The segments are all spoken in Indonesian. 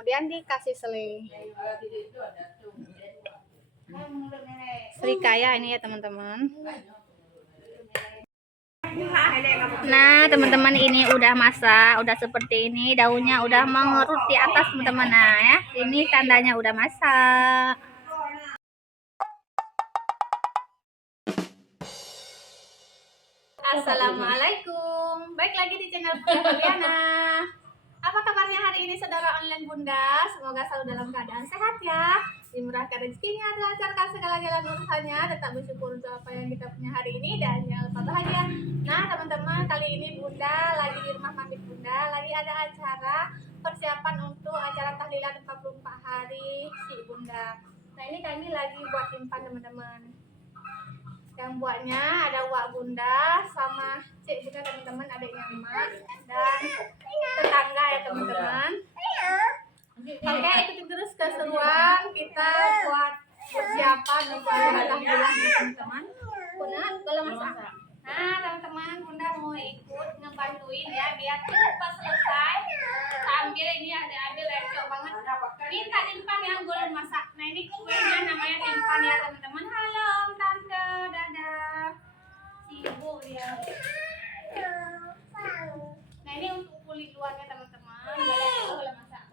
kemudian dikasih selai. Srikaya ini ya teman-teman. Nah teman-teman, ini udah masak, udah seperti ini, daunnya udah mengerut di atas teman-teman. Nah ya, ini tandanya udah masak. Assalamualaikum, baik lagi di channel Bunda Juliana. Apa kabarnya hari ini saudara online Bunda? Semoga selalu dalam keadaan sehat ya, dimurahkan rezekinya, dilancarkan segala jalan urusannya, tetap bersyukur untuk apa yang kita punya hari ini dan jangan lupa bahagia. Nah teman-teman, kali ini Bunda lagi di rumah mami Bunda, lagi ada acara persiapan untuk acara tahlilan 44 hari si Bunda. Nah ini kami lagi buat timpan teman-teman. Yang buatnya ada Wak Bunda sama Cik Bunda teman-teman, adiknya emak dan tetangga ya teman-teman. Oke, ikuti terus keseruan kita buat persiapan untuk tahlilan teman-teman. Bunda kalau masak. Nah teman-teman, Bunda mau ikut ngebantuin ya biar cepat selesai. Sambil ini ambil lecok banget. Minta timpan yang belum masak. Nah ini kuenya namanya timpan ya teman-teman. Halo Om Tante, dadah. Sibuk dia. Nah ini untuk kulit luarnya teman-teman. Boleh masak.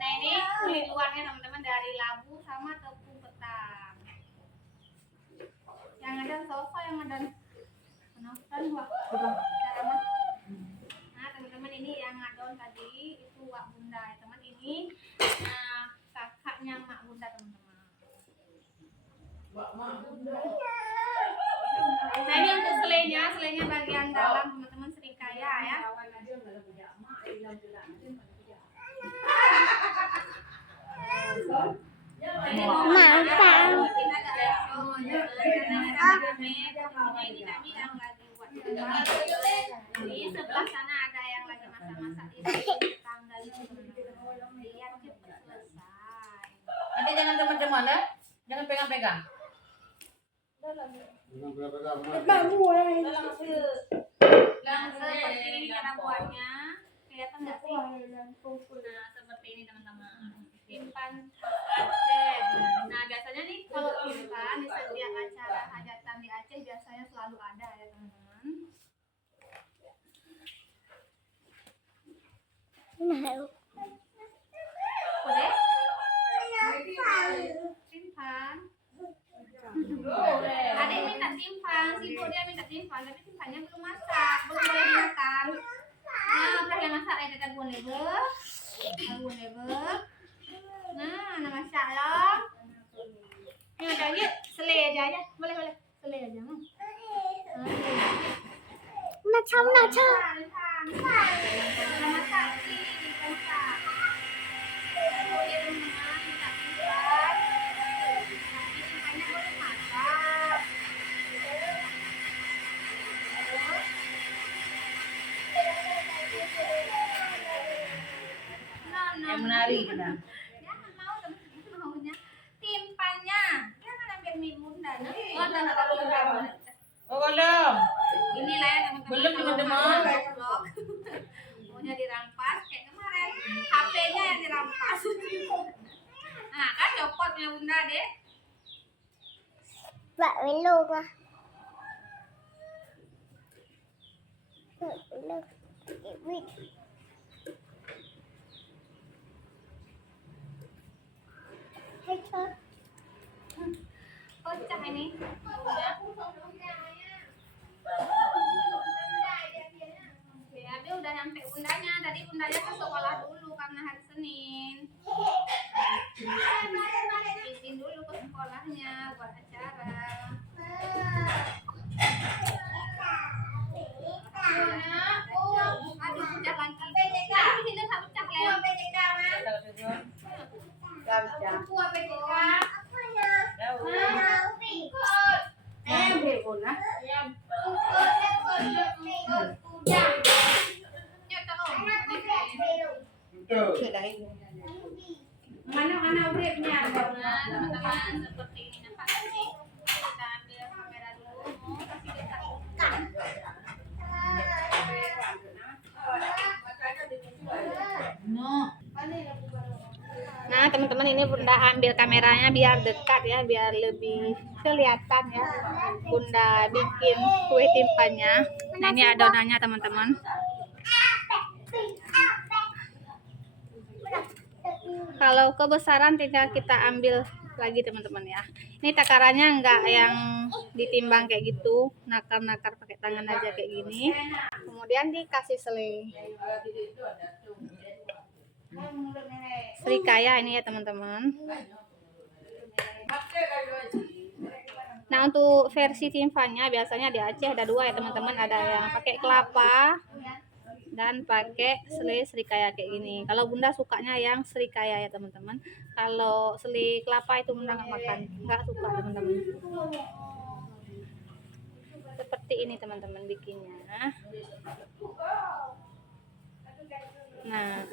Nah ini kulit luarnya teman-teman dari labu sama tepung ketan. Yang ada sofa, yang ada penonton Wak. Nah teman-teman, ini yang ngadon tadi itu Wak Bunda ya teman. Ini kakaknya Mak Bunda teman-teman. Nah ini untuk selainya bagian dalam teman-teman, Srikaya ya. Di sebelah sana ada yang lagi masak-masak di tangga itu teman-teman. Biar cepat selesai. Nanti jangan teman-teman ya, jangan pegang-pegang. Langsung seperti ini cara buatnya. Kelihatan nggak sih? Nah seperti ini teman-teman. Timpan Aceh. Nah biasanya nih kalau timpan di setiap acara hajatan di Aceh biasanya selalu ada ya teman-teman. Boleh? Timpan. Adik minta timpan, sibuk dia minta timpan, tapi timpannya belum masak, belum boleh dimakan. Nah, boleh masak ya kakak boleh ber. Nah, masak lah. Ini ada lagi, selai aja, boleh, selai aja. Macam. Masak sih, masak. Boleh rumah minta timpan. Tapi timpannya boleh masak. Yang menari kita. Jangan mau teman-teman, maunya timpannya. Jangan ambil mie Bunda. Oh belum. Inilah ya teman-teman. Belum teman-teman. Maunya dirampas kayak kemarin. HP-nya yang dirampas. Nah kan copotnya Bunda deh. Pak Milo mah. Kocak ini. Ya, dia udah nyampe bundanya. Tadi bundanya ke sekolah dulu karena hari Senin. Izin dulu ke sekolahnya buat acara. Aduh, pecah lagi. Sini tak pecah lagi. Mana uripnya? Nah, teman-teman, seperti ini nampak sih. Kita ambil kamera dulu, kasih dekat. Nah, teman-teman, ini Bunda ambil kameranya biar dekat ya, biar lebih kelihatan ya. Bunda bikin kue timpanya. Nah, ini adonannya teman-teman. Kalau kebesaran tinggal kita ambil lagi teman-teman ya. Ini takarannya enggak yang ditimbang kayak gitu, nakar-nakar pakai tangan aja kayak gini. Kemudian dikasih selai. Srikaya ini ya teman-teman. Nah, untuk versi timpanya biasanya di Aceh ada dua ya teman-teman. Ada yang pakai kelapa dan pakai selai srikaya kayak gini. Kalau Bunda sukanya yang srikaya ya teman-teman. Kalau selai kelapa itu Bunda nggak makan, nggak suka teman-teman. Seperti ini teman-teman bikinnya. Nah,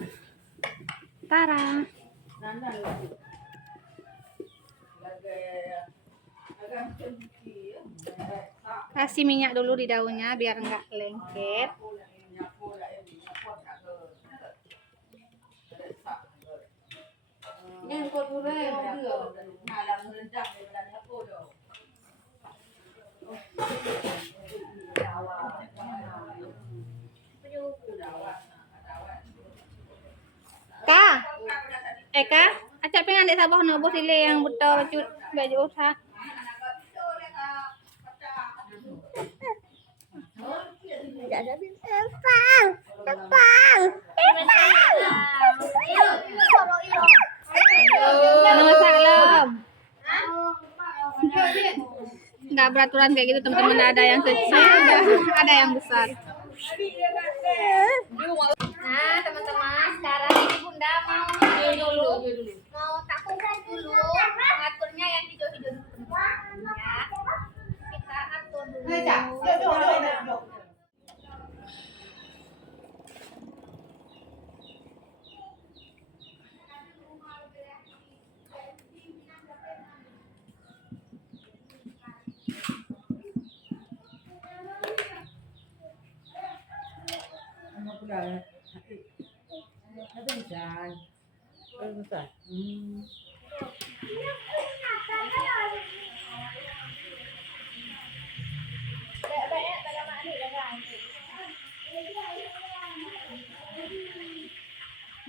tara. Kasih minyak dulu di daunnya biar nggak lengket. Kak, Kak, acak pengen dek sabah nobo sile yang betul baju usah. Nggak beraturan kayak gitu teman-teman, ada yang kecil, ada yang besar. Nah teman-teman, sekarang ini Bunda mau tak kukus dulu, mengaturnya yang hijau-hijau dulu ya. Kita atur dulu.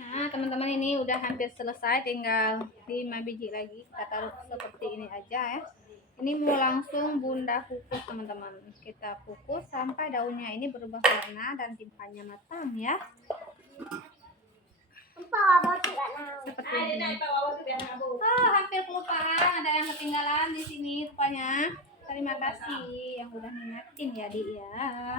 Nah teman-teman, ini udah hampir selesai, tinggal 5 biji lagi. Kita taruh seperti ini aja ya. Ini mau langsung Bunda kukus teman-teman. Kita kukus sampai daunnya ini berubah warna dan timpanya matang ya. Seperti ini. Oh, hampir kelupaan, ada yang ketinggalan di sini rupanya. Terima kasih yang udah ngingetin ya, Di ya.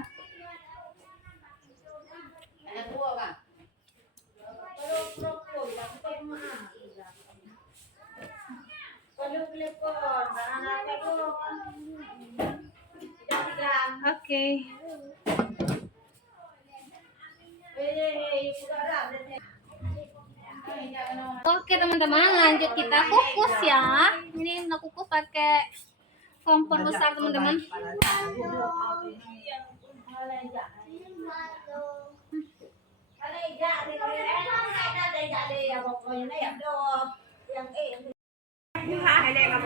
Oke. Oke teman-teman, lanjut kita kukus ya. Ini mau kukus pakai kompor besar teman-teman.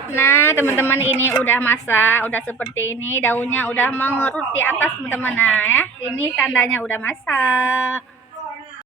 Nah teman-teman, ini udah masak, udah seperti ini, daunnya udah mengerut di atas teman-teman. Nah ya, ini tandanya udah masak.